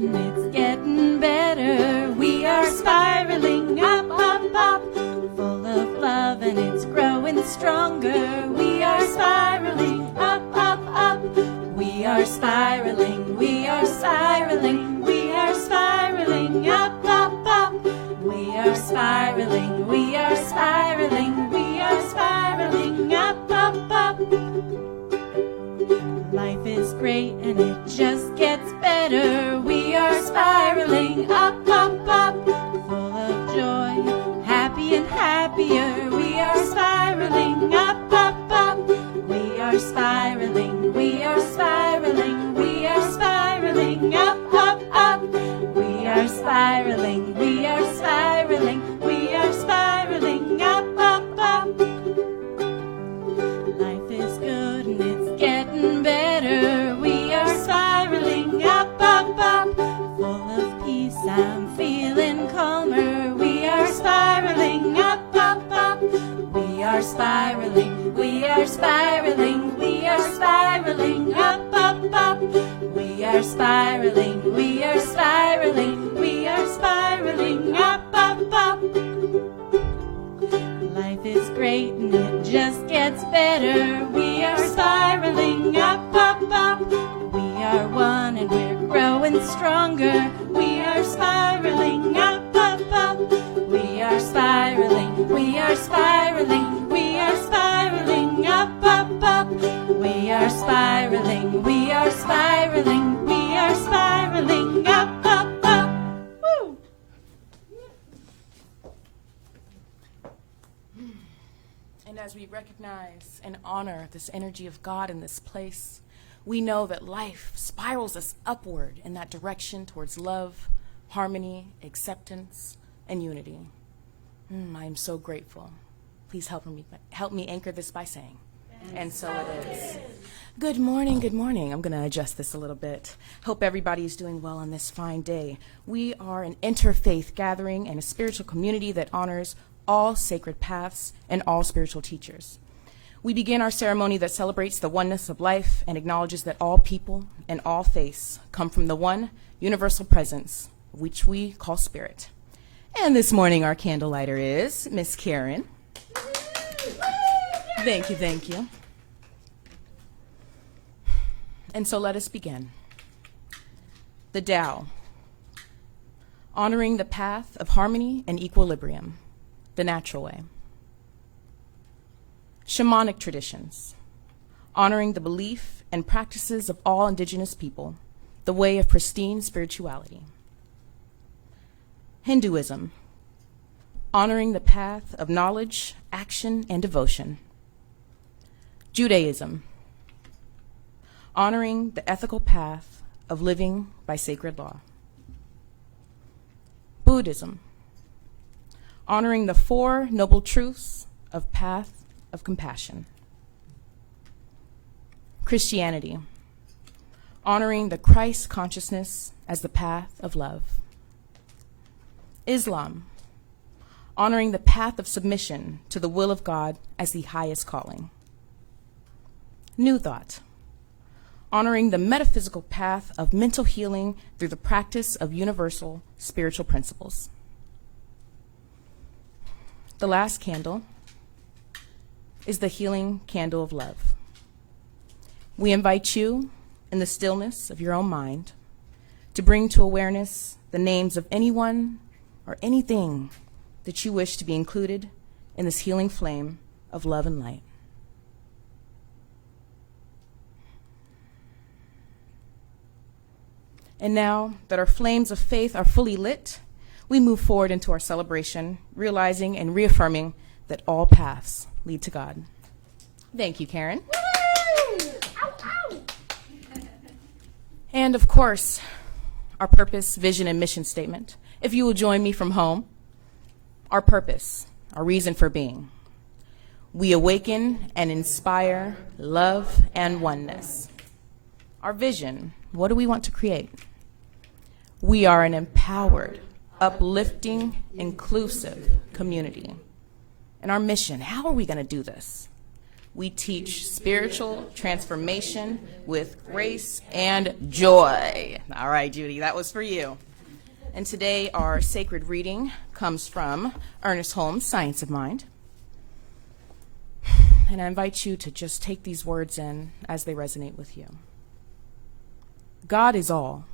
good and it's getting better. We are spiraling up, up, up, full of love and it's growing stronger. We are spiraling up, up, up. We are spiraling, we are spiraling, we are spiraling up, up, up. We are spiraling, we are spiraling, we are spiraling up, up, up. Life is great and it just gets better. We are spiraling up, up, up, full of joy, happy and happier. We are spiraling up, up, up. We are spiraling, we are spiraling, we are spiraling up, up, up. We are spiraling, we are spiraling, we are spiraling up, up, up. Life is good and it's getting better. We are spiraling up, up, up, full of peace. I'm feeling calmer. We are spiraling up, up, up. We are spiraling, we are spiraling, we are spiraling up, up, up. We are spiraling, we are spiraling, we are spiraling up, up, up. Life is great and it just gets better. We are spiraling up, up, up. We are one and we're growing stronger. We are spiraling up, up, up. We are spiraling, we are spiraling, we are spiraling up, up, up. We are spiraling, we are spiraling, we are spiraling up, up, up. Woo! And as we recognize and honor this energy of God in this place, we know that life spirals us upward in that direction towards love, harmony, acceptance, and unity. I am so grateful. Please help me anchor this by saying, and so it is. Good morning, good morning. I'm going to adjust this a little bit. Hope everybody's doing well on this fine day. We are an interfaith gathering and a spiritual community that honors all sacred paths and all spiritual teachers. We begin our ceremony that celebrates the oneness of life and acknowledges that all people and all faiths come from the one universal presence, which we call spirit. And this morning our candlelighter is Miss Karen. Thank you, thank you. And so let us begin. The Tao, honoring the path of harmony and equilibrium, the natural way. Shamanic traditions, honoring the belief and practices of all indigenous people, the way of pristine spirituality. Hinduism, honoring the path of knowledge, action, and devotion. Judaism, honoring the ethical path of living by sacred law. Buddhism, honoring the Four Noble Truths of path of compassion. Christianity, honoring the Christ consciousness as the path of love. Islam, honoring the path of submission to the will of God as the highest calling. New Thought, honoring the metaphysical path of mental healing through the practice of universal spiritual principles. The last candle is the healing candle of love. We invite you, in the stillness of your own mind, to bring to awareness the names of anyone or anything that you wish to be included in this healing flame of love and light. And now that our flames of faith are fully lit, we move forward into our celebration, realizing and reaffirming that all paths lead to God. Thank you, Karen. Ow, ow. And of course, our purpose, vision, and mission statement. If you will join me from home, our purpose, our reason for being. We awaken and inspire love and oneness. Our vision, what do we want to create? We are an empowered, uplifting, inclusive community. And our mission, how are we going to do this? We teach spiritual transformation with grace and joy. All right, Judy, that was for you. And today our sacred reading comes from Ernest Holmes' Science of Mind. And I invite you to just take these words in as they resonate with you. God is all.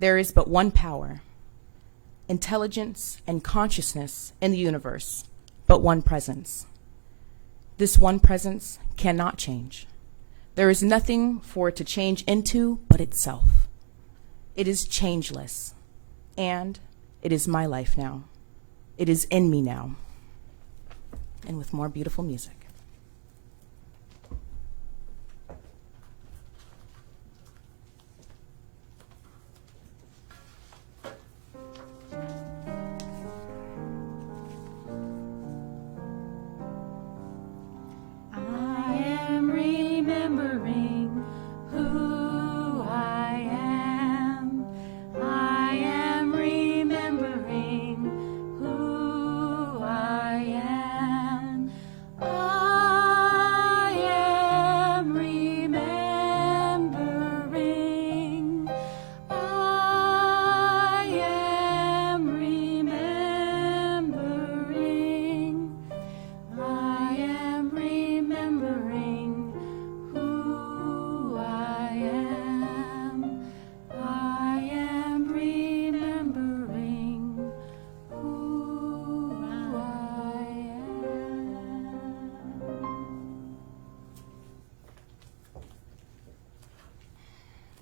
There is but one power, intelligence and consciousness in the universe, but one presence. This one presence cannot change. There is nothing for it to change into but itself. It is changeless, and it is my life now. It is in me now. And with more beautiful music.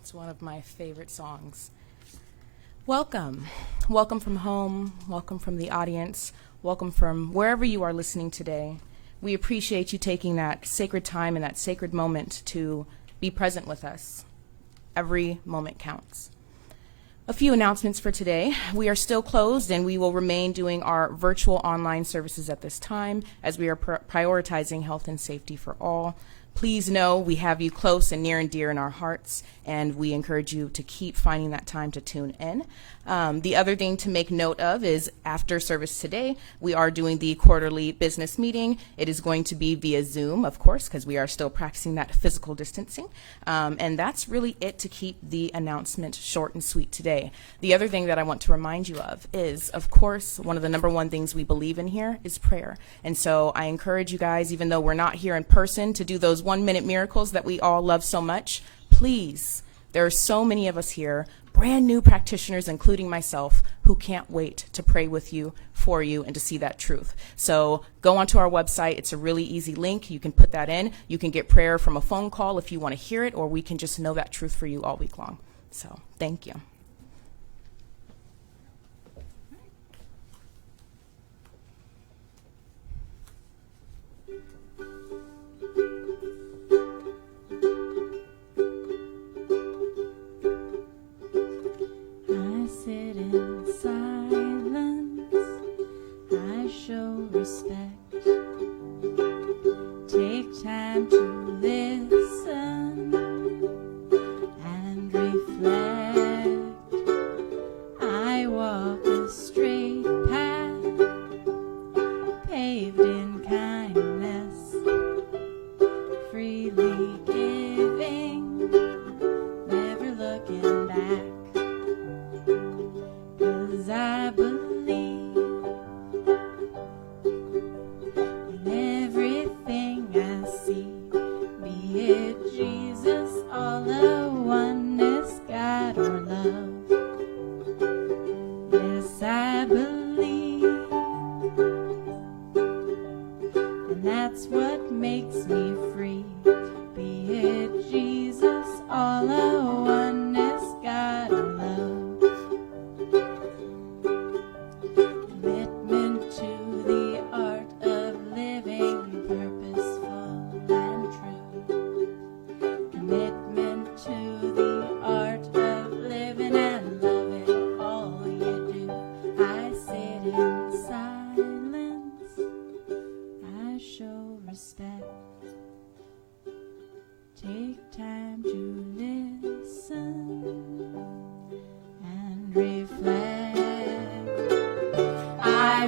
It's one of my favorite songs. Welcome. Welcome from home. Welcome from the audience. Welcome from wherever you are listening today. We appreciate you taking that sacred time and that sacred moment to be present with us. Every moment counts. A few announcements for today. We are still closed and we will remain doing our virtual online services at this time as we are prioritizing health and safety for all. Please know we have you close and near and dear in our hearts, and we encourage you to keep finding that time to tune in. The other thing to make note of is after service today, we are doing the quarterly business meeting. It is going to be via Zoom, of course, because we are still practicing that physical distancing. And that's really it to keep the announcement short and sweet today. The other thing that I want to remind you of is, of course, one of the number one things we believe in here is prayer. And so I encourage you guys, even though we're not here in person, to do those 1-minute miracles that we all love so much. Please, there are so many of us here, brand new practitioners, including myself, who can't wait to pray with you, for you, and to see that truth. So go onto our website. It's a really easy link. You can put that in. You can get prayer from a phone call if you want to hear it, or we can just know that truth for you all week long. So thank you. Respect. Take time to listen and reflect. I walk a straight path, paved in kindness, freely giving, never looking back. 'Cause I believe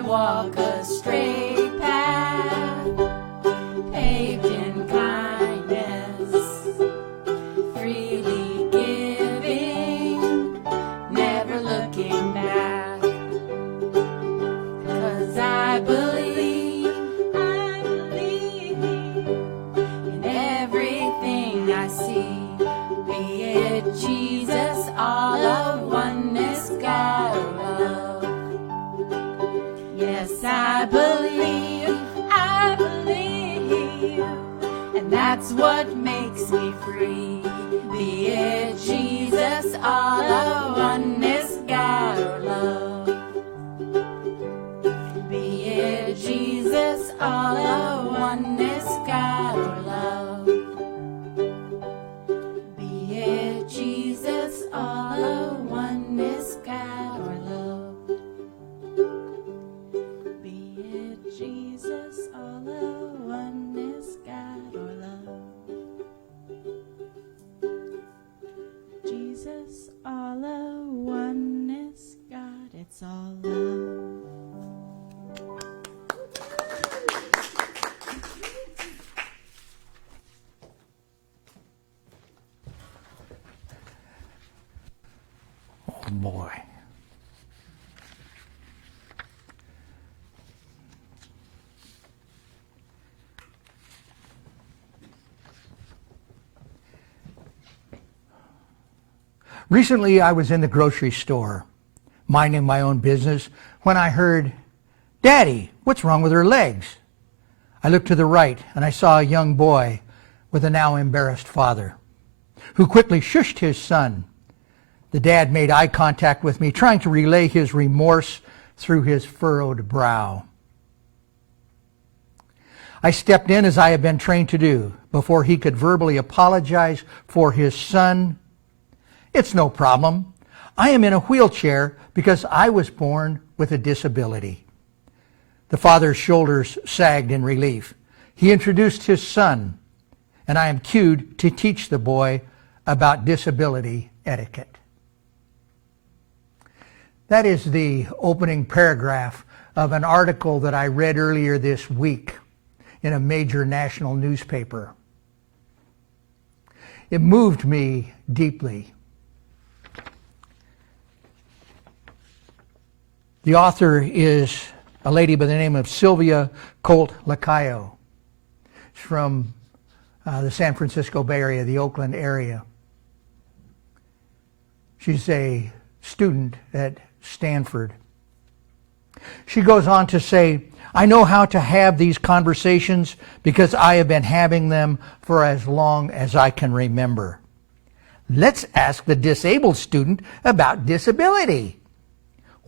walk a straight path, paved it Jesus, all of oneness, God of love. Yes, I believe, and that's what makes me free. Be it Jesus, all of oneness, God or love. Be it Jesus, all of oneness, God or love. Be it Jesus, all of oneness, God or love. Be it Jesus, all of oneness, God or love. Jesus, all of oneness, God, it's all love. Oh boy. Recently, I was in the grocery store, minding my own business, when I heard, "Daddy, what's wrong with her legs?" I looked to the right, and I saw a young boy with a now embarrassed father, who quickly shushed his son. The dad made eye contact with me, trying to relay his remorse through his furrowed brow. I stepped in as I had been trained to do, before he could verbally apologize for his son. "It's no problem. I am in a wheelchair because I was born with a disability." The father's shoulders sagged in relief. He introduced his son, and I am cued to teach the boy about disability etiquette. That is the opening paragraph of an article that I read earlier this week in a major national newspaper. It moved me deeply. The author is a lady by the name of Sylvia Colt Lacayo. She's from the San Francisco Bay Area, the Oakland area. She's a student at Stanford. She goes on to say, "I know how to have these conversations because I have been having them for as long as I can remember. Let's ask the disabled student about disability.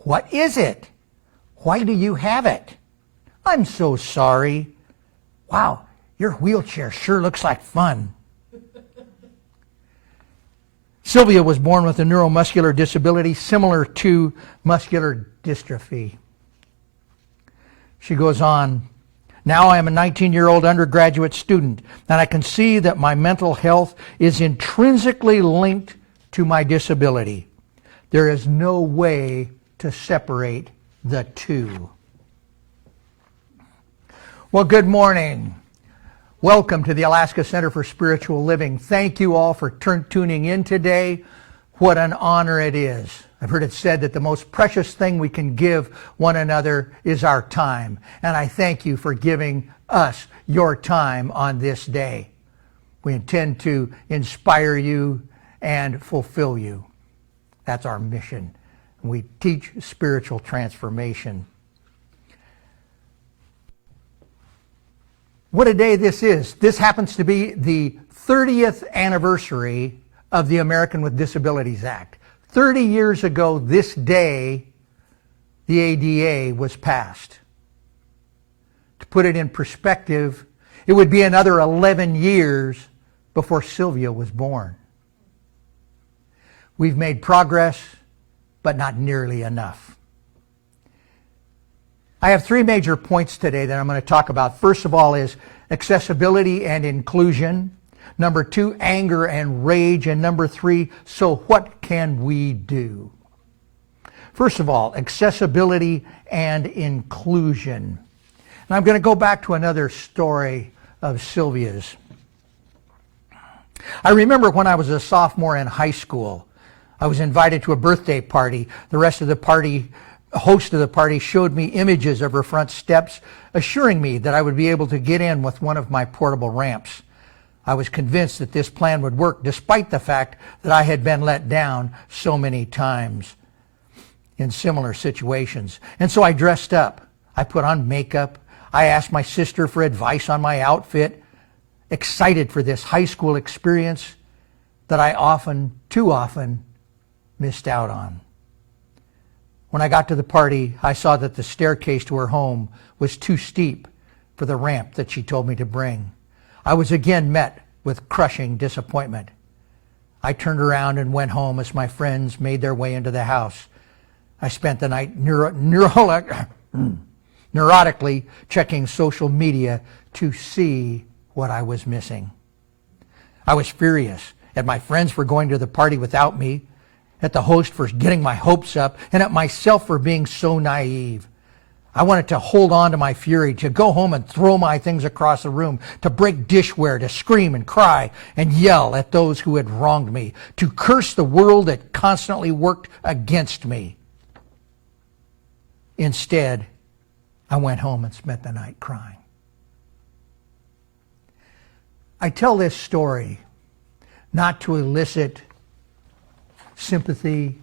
What is it? Why do you have it? I'm so sorry. Wow, your wheelchair sure looks like fun." Sylvia was born with a neuromuscular disability similar to muscular dystrophy. She goes on, "Now I am a 19-year-old undergraduate student, and I can see that my mental health is intrinsically linked to my disability. There is no way to separate the two." Well, good morning. Welcome to the Alaska Center for Spiritual Living. Thank you all for tuning in today. What an honor it is. I've heard it said that the most precious thing we can give one another is our time. And I thank you for giving us your time on this day. We intend to inspire you and fulfill you. That's our mission. We teach spiritual transformation. What a day this is. This happens to be the 30th anniversary of the American with Disabilities Act. 30 years ago this day, the ADA was passed. To put it in perspective, it would be another 11 years before Sylvia was born. We've made progress, but not nearly enough. I have three major points today that I'm going to talk about. First of all is accessibility and inclusion. Number two, anger and rage. And number three, so what can we do? First of all, accessibility and inclusion. And I'm going to go back to another story of Sylvia's. I remember when I was a sophomore in high school, I was invited to a birthday party. The rest of the party, host of the party, showed me images of her front steps, assuring me that I would be able to get in with one of my portable ramps. I was convinced that this plan would work despite the fact that I had been let down so many times in similar situations. And so I dressed up. I put on makeup. I asked my sister for advice on my outfit, excited for this high school experience that I too often, missed out on. When I got to the party, I saw that the staircase to her home was too steep for the ramp that she told me to bring. I was again met with crushing disappointment. I turned around and went home as my friends made their way into the house. I spent the night neurotically checking social media to see what I was missing. I was furious at my friends for going to the party without me, at the host for getting my hopes up, and at myself for being so naive. I wanted to hold on to my fury, to go home and throw my things across the room, to break dishware, to scream and cry and yell at those who had wronged me, to curse the world that constantly worked against me. Instead, I went home and spent the night crying. I tell this story not to elicit sympathy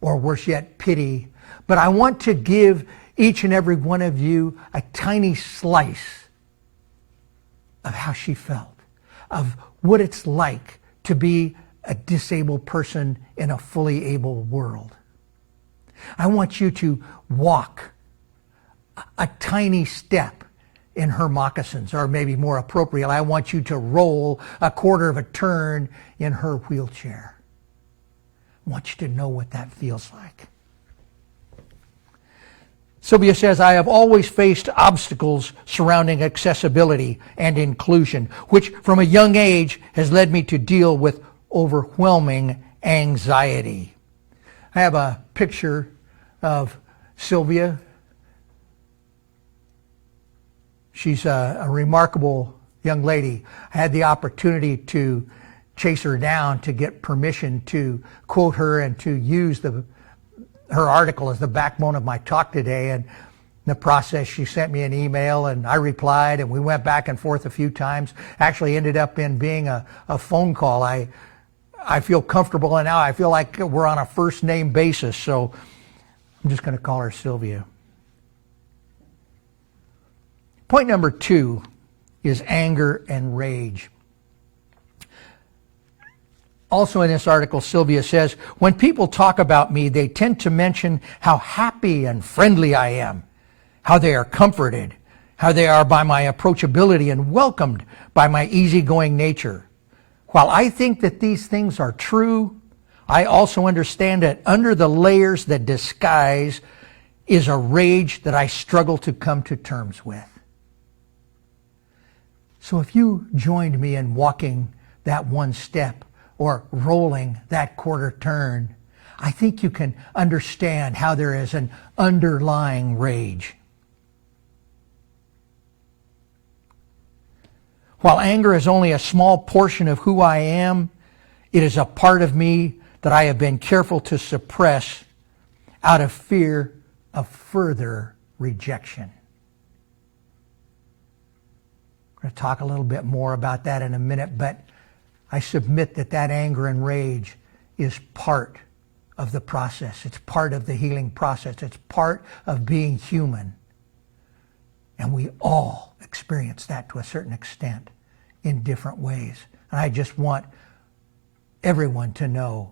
or worse yet, pity, but I want to give each and every one of you a tiny slice of how she felt, of what it's like to be a disabled person in a fully able world. I want you to walk a tiny step in her moccasins, or maybe more appropriate, I want you to roll a quarter of a turn in her wheelchair. I want you to know what that feels like. Sylvia says, I have always faced obstacles surrounding accessibility and inclusion, which from a young age has led me to deal with overwhelming anxiety. I have a picture of Sylvia. She's a remarkable young lady. I had the opportunity to chase her down to get permission to quote her and to use her article as the backbone of my talk today. And in the process, she sent me an email and I replied, and we went back and forth a few times. Actually ended up in being a phone call. I feel comfortable, and now I feel like we're on a first name basis, so I'm just going to call her Sylvia. Point number 2 is anger and rage. Also in this article, Sylvia says, when people talk about me, they tend to mention how happy and friendly I am, how they are comforted, how they are by my approachability and welcomed by my easygoing nature. While I think that these things are true, I also understand that under the layers that disguise is a rage that I struggle to come to terms with. So if you joined me in walking that one step or rolling that quarter turn, I think you can understand how there is an underlying rage. While anger is only a small portion of who I am, it is a part of me that I have been careful to suppress out of fear of further rejection. We're going to talk a little bit more about that in a minute, but I submit that that anger and rage is part of the process. It's part of the healing process. It's part of being human. And we all experience that to a certain extent in different ways. And I just want everyone to know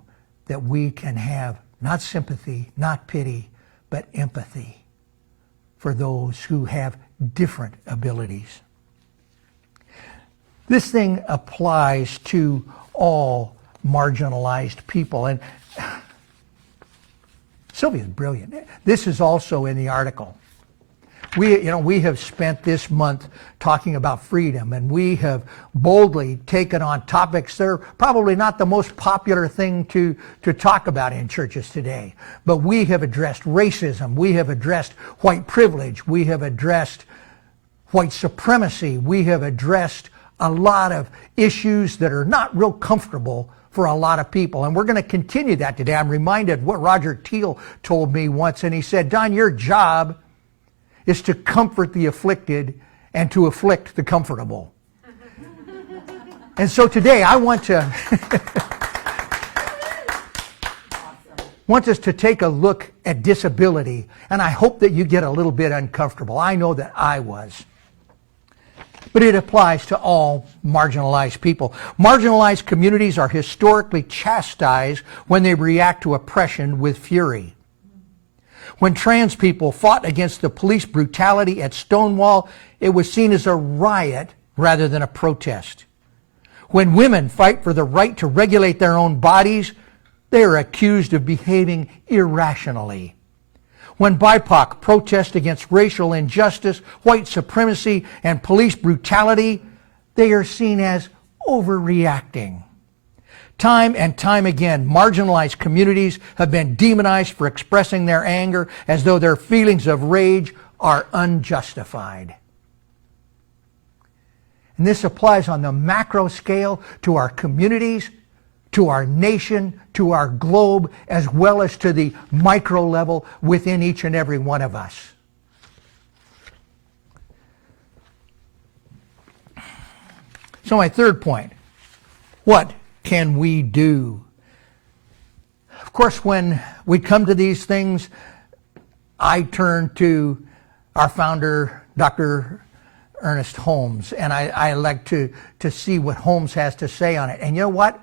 that we can have not sympathy, not pity, but empathy for those who have different abilities. This thing applies to all marginalized people. And Sylvia's brilliant. This is also in the article. We have spent this month talking about freedom, and we have boldly taken on topics that are probably not the most popular thing to talk about in churches today. But we have addressed racism. We have addressed white privilege. We have addressed white supremacy. We have addressed a lot of issues that are not real comfortable for a lot of people. And we're going to continue that today. I'm reminded what Roger Teal told me once, and he said, Don, your job is to comfort the afflicted and to afflict the comfortable. And so today I want to want us to take a look at disability, and I hope that you get a little bit uncomfortable. I know that I was. But it applies to all marginalized people. Marginalized communities are historically chastised when they react to oppression with fury. When trans people fought against the police brutality at Stonewall, it was seen as a riot rather than a protest. When women fight for the right to regulate their own bodies, they are accused of behaving irrationally. When BIPOC protest against racial injustice, white supremacy, and police brutality, they are seen as overreacting. Time and time again, marginalized communities have been demonized for expressing their anger as though their feelings of rage are unjustified. And this applies on the macro scale to our communities, to our nation, to our globe, as well as to the micro level within each and every one of us. So my third point, what can we do? Of course, when we come to these things, I turn to our founder, Dr. Ernest Holmes, and I like to see what Holmes has to say on it. And you know what?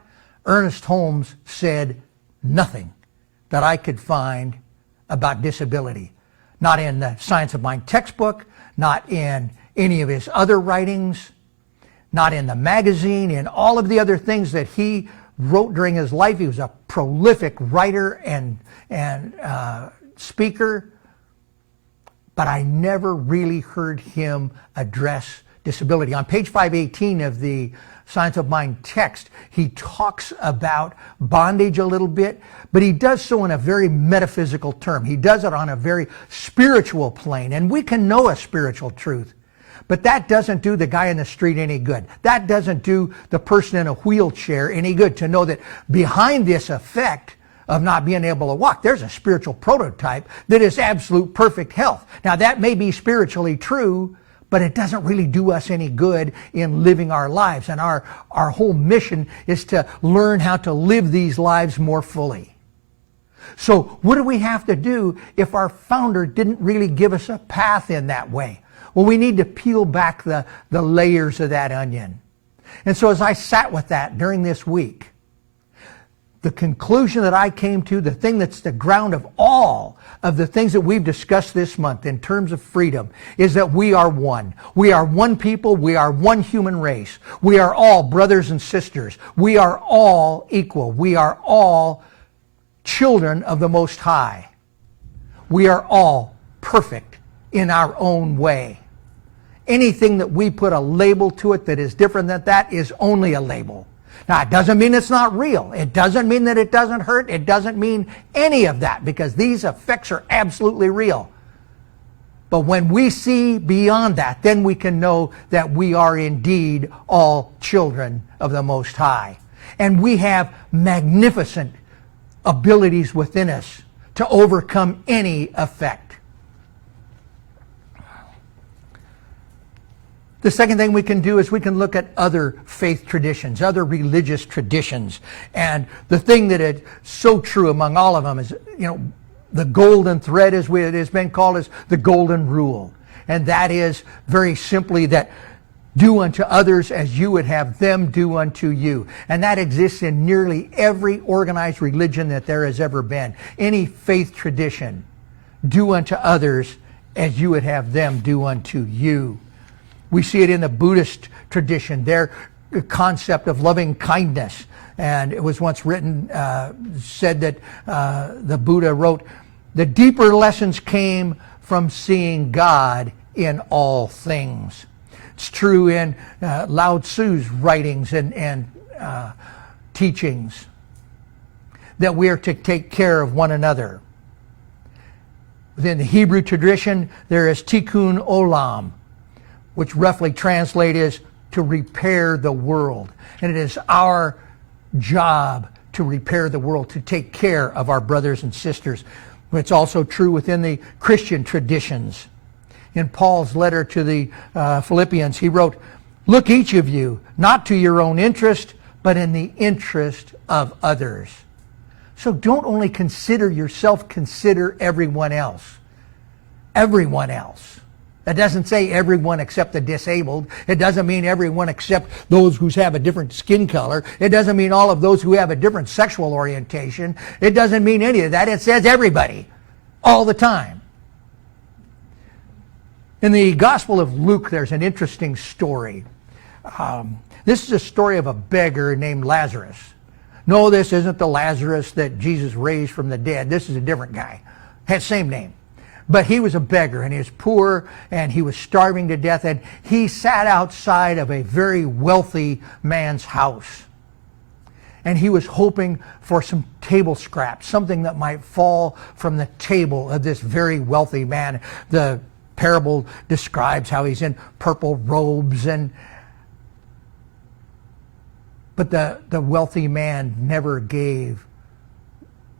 Ernest Holmes said nothing that I could find about disability. Not in the Science of Mind textbook, not in any of his other writings, not in the magazine, in all of the other things that he wrote during his life. He was a prolific writer and speaker, but I never really heard him address disability. On page 518 of the Science of Mind text, he talks about bondage a little bit, but he does so in a very metaphysical term. He does it on a very spiritual plane, and we can know a spiritual truth, but that doesn't do the guy in the street any good. That doesn't do the person in a wheelchair any good to know that behind this effect of not being able to walk, there's a spiritual prototype that is absolute perfect health. Now that may be spiritually true, but it doesn't really do us any good in living our lives. And our whole mission is to learn how to live these lives more fully. So what do we have to do if our founder didn't really give us a path in that way? Well, we need to peel back the layers of that onion. And so as I sat with that during this week, the conclusion that I came to, the thing that's the ground of all of the things that we've discussed this month in terms of freedom, is that we are one. We are one people. We are one human race. We are all brothers and sisters. We are all equal. We are all children of the Most High. We are all perfect in our own way. Anything that we put a label to it that is different than that is only a label. Now, it doesn't mean it's not real. It doesn't mean that it doesn't hurt. It doesn't mean any of that, because these effects are absolutely real. But when we see beyond that, then we can know that we are indeed all children of the Most High. And we have magnificent abilities within us to overcome any effect. The second thing we can do is we can look at other faith traditions, other religious traditions. And the thing that is so true among all of them is, the golden thread, as it has been called, is the golden rule. And that is very simply that do unto others as you would have them do unto you. And that exists in nearly every organized religion that there has ever been. Any faith tradition, do unto others as you would have them do unto you. We see it in the Buddhist tradition, their concept of loving kindness. And it was once written, said that the Buddha wrote, the deeper lessons came from seeing God in all things. It's true in Lao Tzu's writings and teachings that we are to take care of one another. Within the Hebrew tradition, there is tikkun olam, which roughly translates as to repair the world. And it is our job to repair the world, to take care of our brothers and sisters. It's also true within the Christian traditions. In Paul's letter to the Philippians, he wrote, Look, each of you, not to your own interest, but in the interest of others. So don't only consider yourself, consider everyone else. Everyone else. That doesn't say everyone except the disabled. It doesn't mean everyone except those who have a different skin color. It doesn't mean all of those who have a different sexual orientation. It doesn't mean any of that. It says everybody, all the time. In the Gospel of Luke, there's an interesting story. This is a story of a beggar named Lazarus. No, this isn't the Lazarus that Jesus raised from the dead. This is a different guy. Has same name. But he was a beggar, and he was poor, and he was starving to death, and he sat outside of a very wealthy man's house. And he was hoping for some table scraps, something that might fall from the table of this very wealthy man. The parable describes how he's in purple robes, but the wealthy man never gave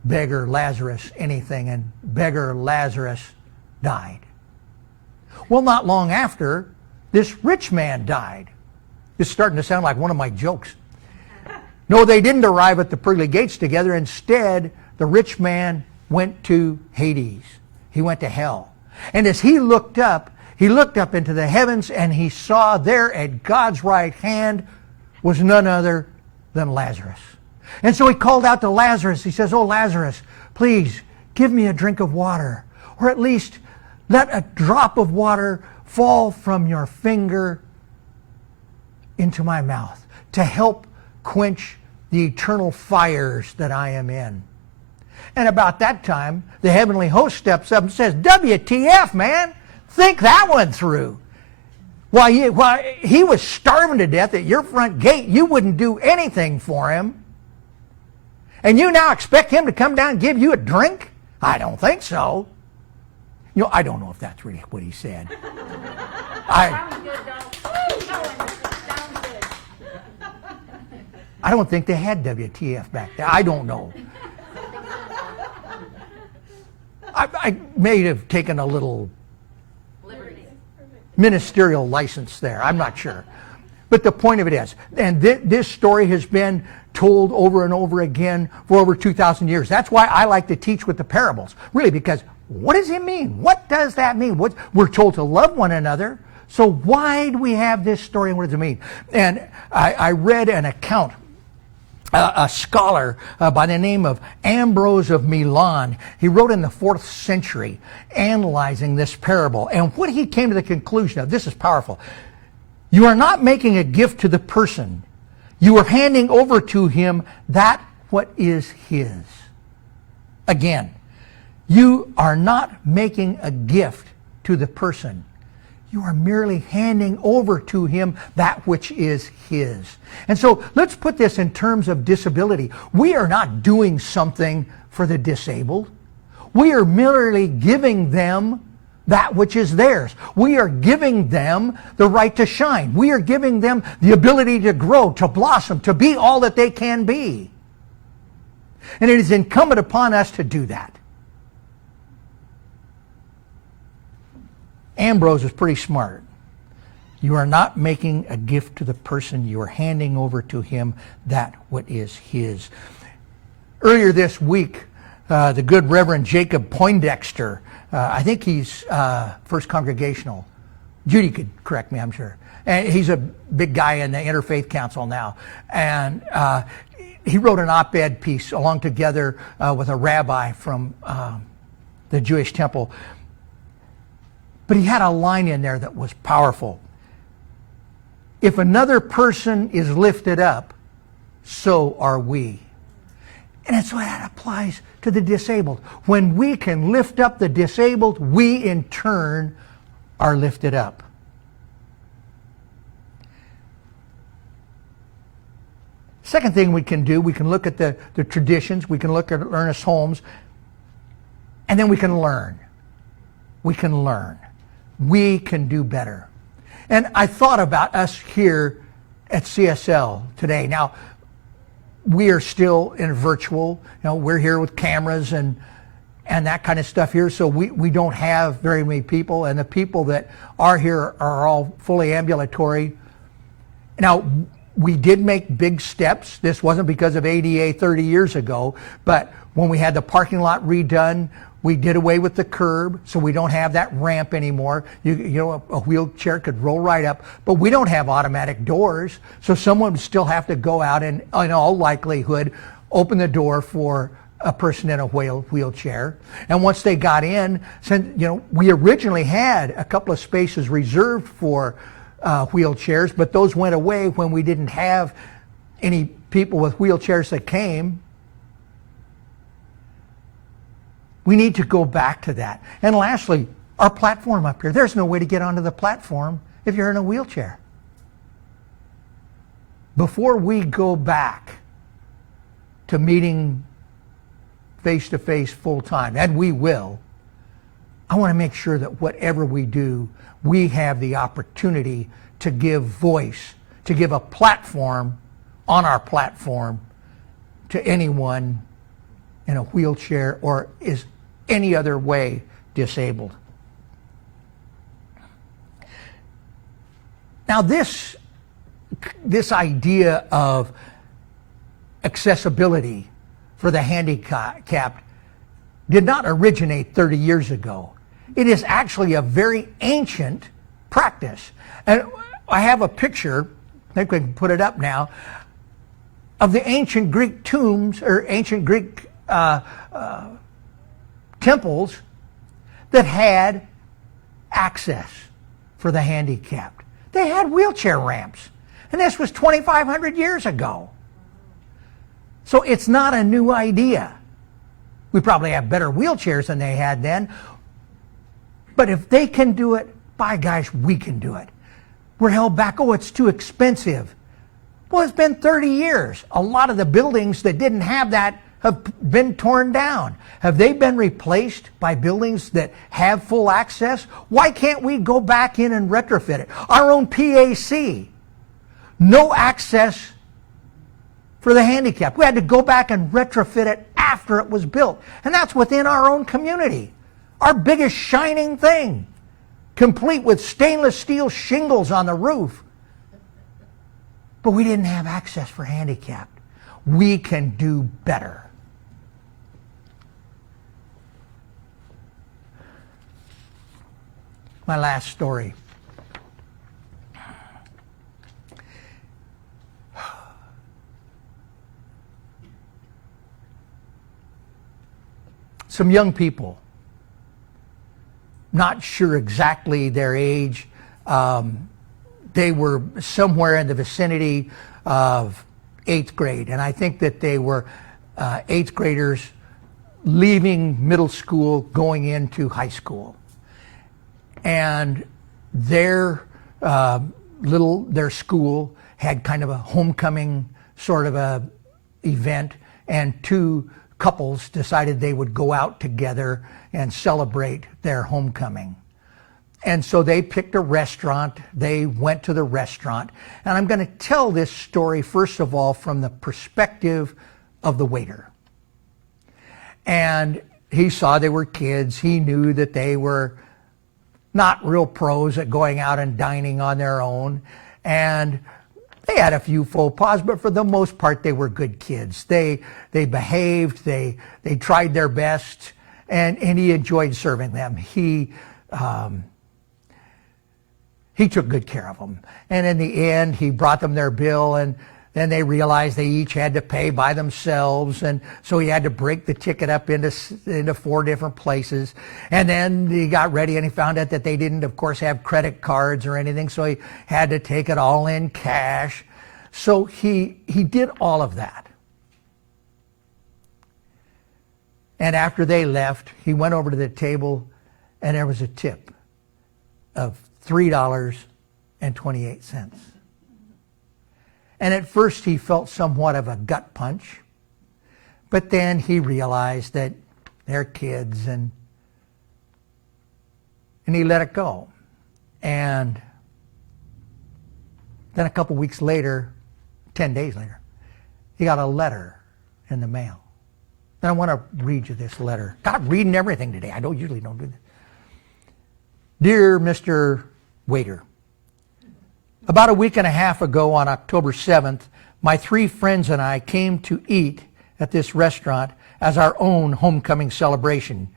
beggar Lazarus anything, and beggar Lazarus died. Well, not long after, this rich man died. It's starting to sound like one of my jokes. No, they didn't arrive at the pearly gates together. Instead, the rich man went to Hades. He went to hell. And as he looked up into the heavens, and he saw there at God's right hand was none other than Lazarus. And so he called out to Lazarus. He says, "Oh, Lazarus, please give me a drink of water, or at least let a drop of water fall from your finger into my mouth to help quench the eternal fires that I am in." And about that time, the heavenly host steps up and says, "WTF, man? Think that one through. While he was starving to death at your front gate, you wouldn't do anything for him. And you now expect him to come down and give you a drink? I don't think so." I don't know if that's really what he said. Sounds good, though. Sounds good. I don't think they had WTF back then. I don't know. I may have taken a little ministerial license there. I'm not sure. But the point of it is, and this story has been told over and over again for over 2,000 years. That's why I like to teach with the parables. Really, because what does it mean? What does that mean? We're told to love one another. So why do we have this story, and what does it mean? And I read an account. A scholar by the name of Ambrose of Milan. He wrote in the 4th century analyzing this parable. And what he came to the conclusion of, this is powerful. You are not making a gift to the person. You are handing over to him that what is his. Again, you are not making a gift to the person. You are merely handing over to him that which is his. And so let's put this in terms of disability. We are not doing something for the disabled. We are merely giving them that which is theirs. We are giving them the right to shine. We are giving them the ability to grow, to blossom, to be all that they can be. And it is incumbent upon us to do that. Ambrose is pretty smart. You are not making a gift to the person. You are handing over to him that what is his. Earlier this week, the good Reverend Jacob Poindexter, I think he's First Congregational. Judy could correct me, I'm sure. And he's a big guy in the Interfaith Council now. And he wrote an op-ed piece along together with a rabbi from the Jewish temple. But he had a line in there that was powerful. If another person is lifted up, so are we. And that's why that applies to the disabled. When we can lift up the disabled, we in turn are lifted up. Second thing we can do, we can look at the traditions, we can look at Ernest Holmes, and then we can learn. We can learn. We can do better. And I thought about us here at CSL today. Now, we are still in virtual. We're here with cameras and that kind of stuff here, so we don't have very many people, and the people that are here are all fully ambulatory. Now, we did make big steps. This wasn't because of ADA 30 years ago, but when we had the parking lot redone, we did away with the curb, so we don't have that ramp anymore. You know, a wheelchair could roll right up, but we don't have automatic doors, so someone would still have to go out and, in all likelihood, open the door for a person in a wheelchair. And once they got in, since, you know, we originally had a couple of spaces reserved for wheelchairs, but those went away when we didn't have any people with wheelchairs that came. We need to go back to that. And lastly, our platform up here. There's no way to get onto the platform if you're in a wheelchair. Before we go back to meeting face-to-face full-time, and we will, I want to make sure that whatever we do, we have the opportunity to give voice, to give a platform on our platform to anyone in a wheelchair or is any other way disabled. Now this idea of accessibility for the handicapped did not originate 30 years ago. It is actually a very ancient practice. And I have a picture, I think we can put it up now, of the ancient Greek tombs or ancient Greek temples that had access for the handicapped. They had wheelchair ramps. And this was 2,500 years ago. So it's not a new idea. We probably have better wheelchairs than they had then. But if they can do it, by gosh, we can do it. We're held back. Oh, it's too expensive. Well, it's been 30 years. A lot of the buildings that didn't have that have been torn down. Have they been replaced by buildings that have full access? Why can't we go back in and retrofit it? Our own PAC, no access for the handicapped. We had to go back and retrofit it after it was built. And that's within our own community. Our biggest shining thing, complete with stainless steel shingles on the roof. But we didn't have access for handicapped. We can do better. My last story. Some young people, not sure exactly their age. They were somewhere in the vicinity of 8th grade, and I think that they were 8th graders leaving middle school, going into high school. And their school had kind of a homecoming sort of a event, and two couples decided they would go out together and celebrate their homecoming. And so they picked a restaurant. They went to the restaurant. And I'm going to tell this story, first of all, from the perspective of the waiter. And he saw they were kids. He knew that they were not real pros at going out and dining on their own. And they had a few faux pas, but for the most part, they were good kids. They behaved. They tried their best. And he enjoyed serving them. He took good care of them. And in the end, he brought them their bill, and then they realized they each had to pay by themselves. And so he had to break the ticket up into 4 different places. And then he got ready and he found out that they didn't, of course, have credit cards or anything. So he had to take it all in cash. So he did all of that. And after they left, he went over to the table and there was a tip of $3.28. And at first he felt somewhat of a gut punch, but then he realized that they're kids, and he let it go. And then a couple weeks later, 10 days later, he got a letter in the mail. And I want to read you this letter. God, reading everything today. I usually don't do this. Dear Mr. Waiter, About a week and a half ago on October 7th, my 3 friends and I came to eat at this restaurant as our own homecoming celebration.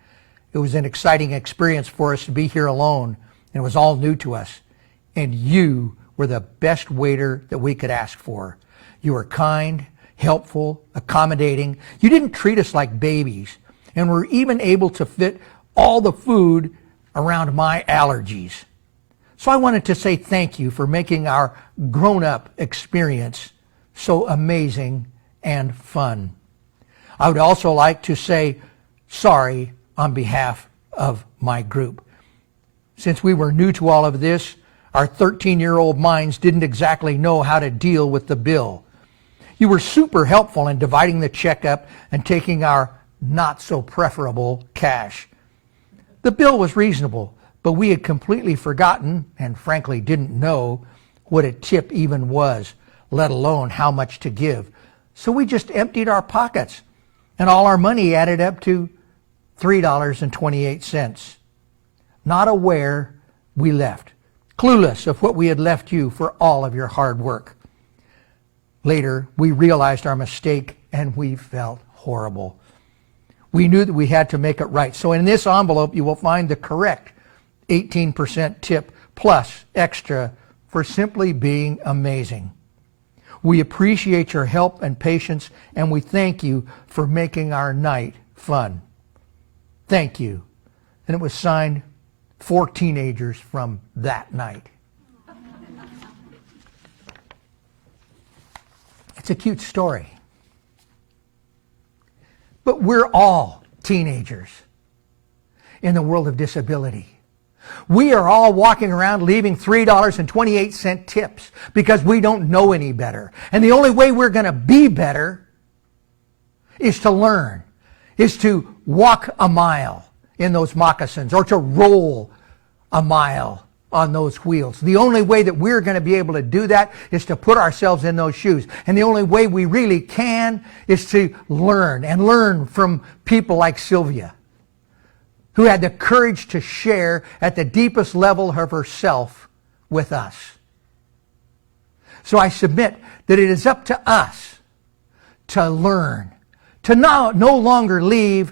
It was an exciting experience for us to be here alone, and it was all new to us. And you were the best waiter that we could ask for. You were kind, helpful, accommodating. You didn't treat us like babies, and were even able to fit all the food around my allergies. So I wanted to say thank you for making our grown-up experience so amazing and fun. I would also like to say sorry on behalf of my group. Since we were new to all of this, our 13-year-old minds didn't exactly know how to deal with the bill. You were super helpful in dividing the check up and taking our not-so-preferable cash. The bill was reasonable, but we had completely forgotten, and frankly didn't know, what a tip even was, let alone how much to give. So we just emptied our pockets, and all our money added up to $3.28. Not aware, we left, clueless of what we had left you for all of your hard work. Later, we realized our mistake, and we felt horrible. We knew that we had to make it right. So in this envelope, you will find the correct 18% tip plus extra for simply being amazing. We appreciate your help and patience, and we thank you for making our night fun. Thank you. And it was signed 4 teenagers from that night. It's a cute story. But we're all teenagers in the world of disability. We are all walking around leaving $3.28 tips because we don't know any better. And the only way we're going to be better is to learn, is to walk a mile in those moccasins or to roll a mile on those wheels. The only way that we're going to be able to do that is to put ourselves in those shoes. And the only way we really can is to learn, and learn from people like Sylvia, who had the courage to share at the deepest level of herself with us. So I submit that it is up to us to learn, to no longer leave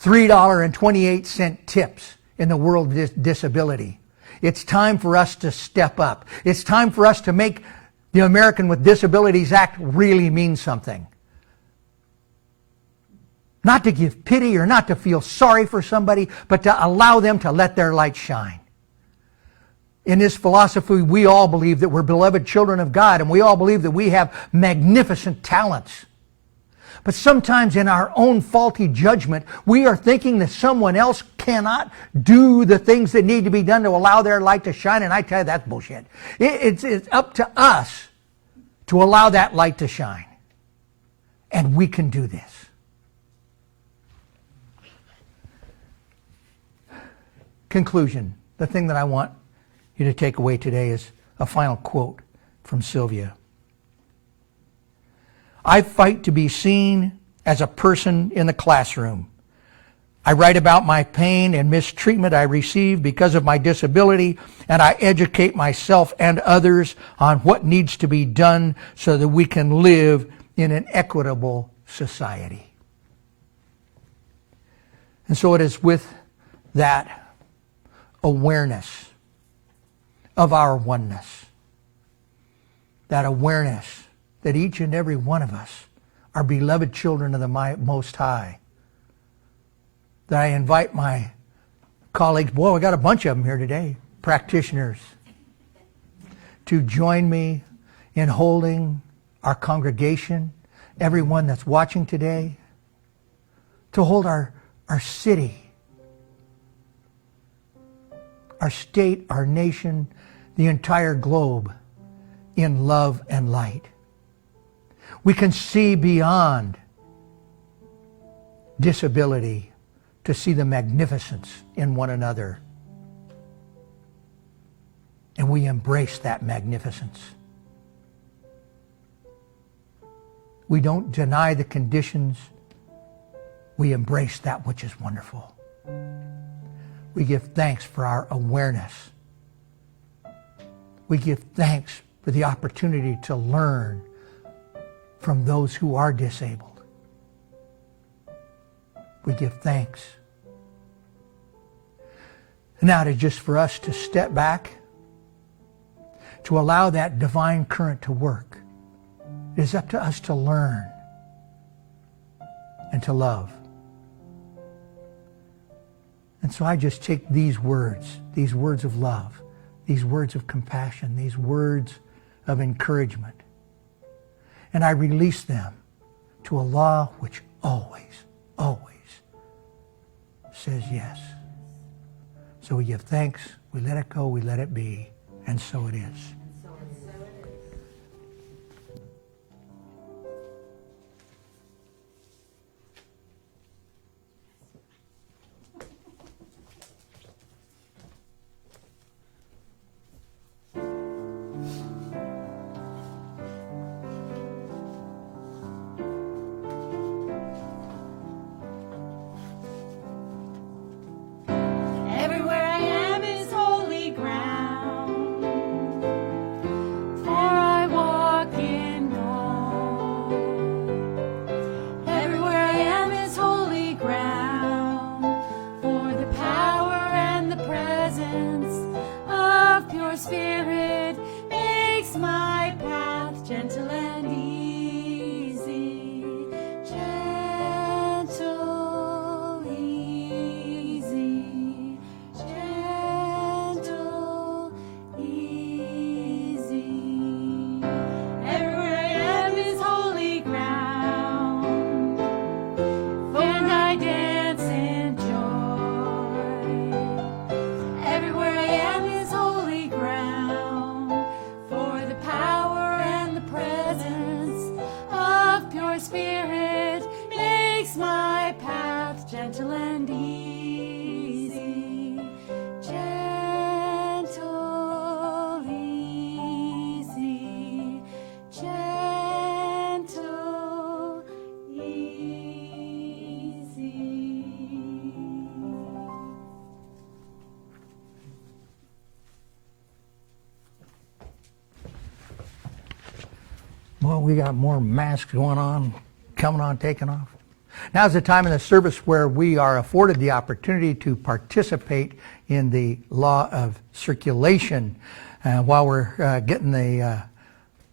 $3.28 tips in the world of disability. It's time for us to step up. It's time for us to make the American with Disabilities Act really mean something. Not to give pity or not to feel sorry for somebody, but to allow them to let their light shine. In this philosophy, we all believe that we're beloved children of God, and we all believe that we have magnificent talents. But sometimes in our own faulty judgment, we are thinking that someone else cannot do the things that need to be done to allow their light to shine, and I tell you, that's bullshit. It's up to us to allow that light to shine. And we can do this. Conclusion. The thing that I want you to take away today is a final quote from Sylvia. I fight to be seen as a person in the classroom. I write about my pain and mistreatment I receive because of my disability, and I educate myself and others on what needs to be done so that we can live in an equitable society. And so it is with that awareness of our oneness, that awareness that each and every one of us are beloved children of the Most High, that I invite my colleagues, boy, we got a bunch of them here today, practitioners, to join me in holding our congregation, everyone that's watching today, to hold our city, our state, our nation, the entire globe in love and light. We can see beyond disability to see the magnificence in one another. And we embrace that magnificence. We don't deny the conditions. We embrace that which is wonderful. We give thanks for our awareness We give thanks for the opportunity to learn from those who are disabled. We give thanks. Now it is just for us to step back, to allow that divine current to work. It is up to us to learn and to love. And so I just take these words of love, these words of compassion, these words of encouragement, and I release them to a law which always, always says yes. So we give thanks, we let it go, we let it be, and so it is. Everywhere I am is holy ground, for I walk in awe. Everywhere I am is holy ground, for the power and the presence of pure spirit makes my path gentle and easy. Gentle, easy. Gentle, easy. Everywhere I am is holy ground, and I dance in joy. Everywhere I am is holy ground, for the power and the presence of pure spirit makes my path gentle and easy. Gentle, easy. Gentle, easy. Well, we got more masks going on, coming on, taking off. Now's the time in the service where we are afforded the opportunity to participate in the law of circulation while we're getting the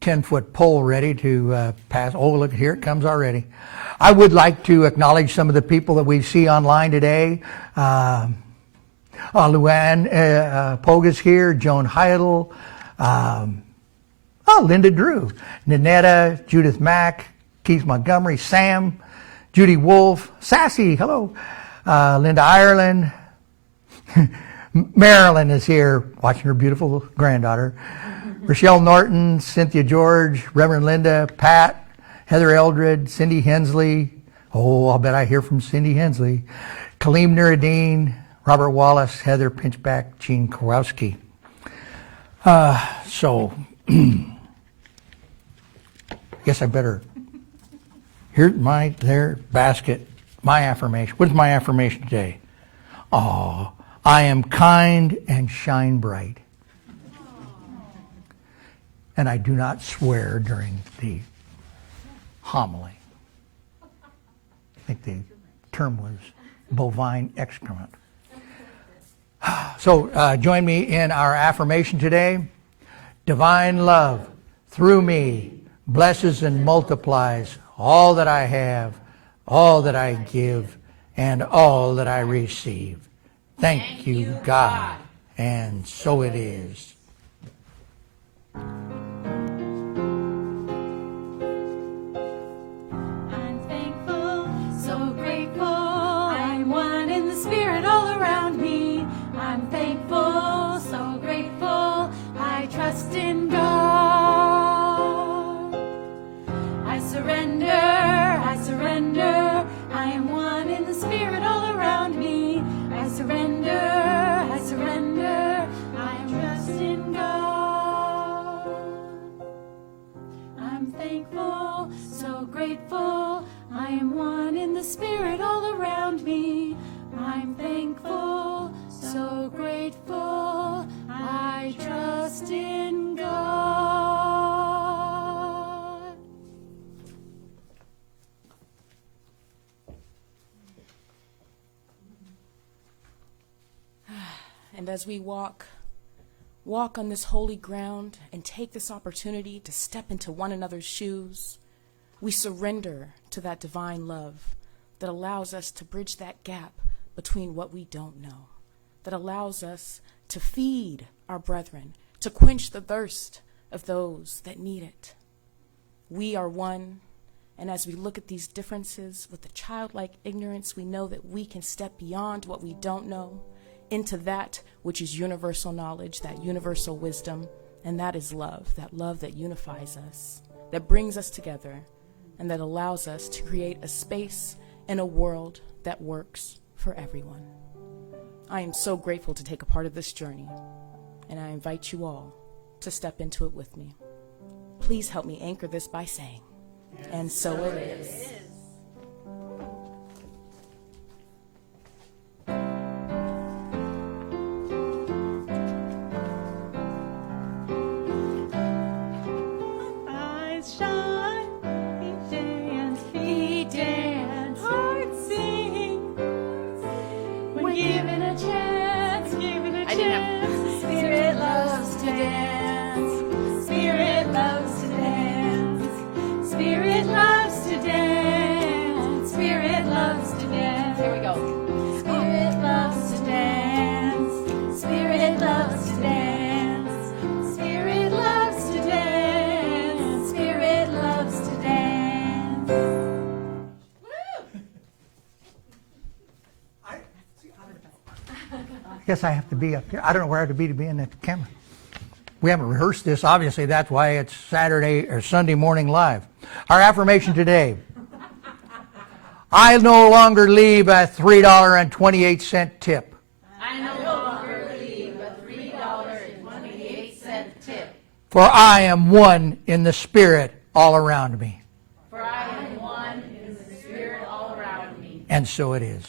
10-foot pole ready to pass. Oh, look, here it comes already. I would like to acknowledge some of the people that we see online today. Luann Poga's here, Joan Heidel, Linda Drew, Nanetta, Judith Mack, Keith Montgomery, Sam, Judy Wolf, Sassy, hello, Linda Ireland, Marilyn is here watching her beautiful granddaughter, Rochelle Norton, Cynthia George, Reverend Linda, Pat, Heather Eldred, Cindy Hensley, oh, I'll bet I hear from Cindy Hensley, Kaleem Nuruddin, Robert Wallace, Heather Pinchback, Jean Kowalski. So, I guess I better, here's their basket, my affirmation. What is my affirmation today? Oh, I am kind and shine bright. And I do not swear during the homily. I think the term was bovine excrement. So join me in our affirmation today. Divine love through me blesses and multiplies all that I have, all that I give, and all that I receive. Thank you, God. And so it is. I'm thankful, so grateful. I'm one in the spirit all around me. I'm thankful, so grateful. I trust in God. I surrender, I surrender. I am one in the spirit all around me. I surrender, I surrender. I trust in God. I'm thankful, so grateful. I am one in the spirit all around me. I'm thankful, so grateful. I trust in And as we walk on this holy ground and take this opportunity to step into one another's shoes, we surrender to that divine love that allows us to bridge that gap between what we don't know, that allows us to feed our brethren, to quench the thirst of those that need it. We are one, and as we look at these differences with a childlike ignorance, we know that we can step beyond what we don't know into that which is universal knowledge, that universal wisdom, and that is love that unifies us, that brings us together, and that allows us to create a space in a world that works for everyone. I am so grateful to take a part of this journey, and I invite you all to step into it with me. Please help me anchor this by saying, and so it is. Eyes shine, feet dance, hearts sing. When given a chance, Spirit loves to dance. Spirit loves to dance. Spirit loves to dance. Spirit loves to dance. Here we go. Spirit loves to dance. Spirit loves to dance. Spirit loves to dance. Spirit loves to dance. I guess I have to be up here. I don't know where I have to be in that camera. We haven't rehearsed this. Obviously, that's why it's Saturday or Sunday morning live. Our affirmation today. I no longer leave a $3.28 tip. I no longer leave a $3.28 tip. For I am one in the Spirit all around me. For I am one in the Spirit all around me. And so it is.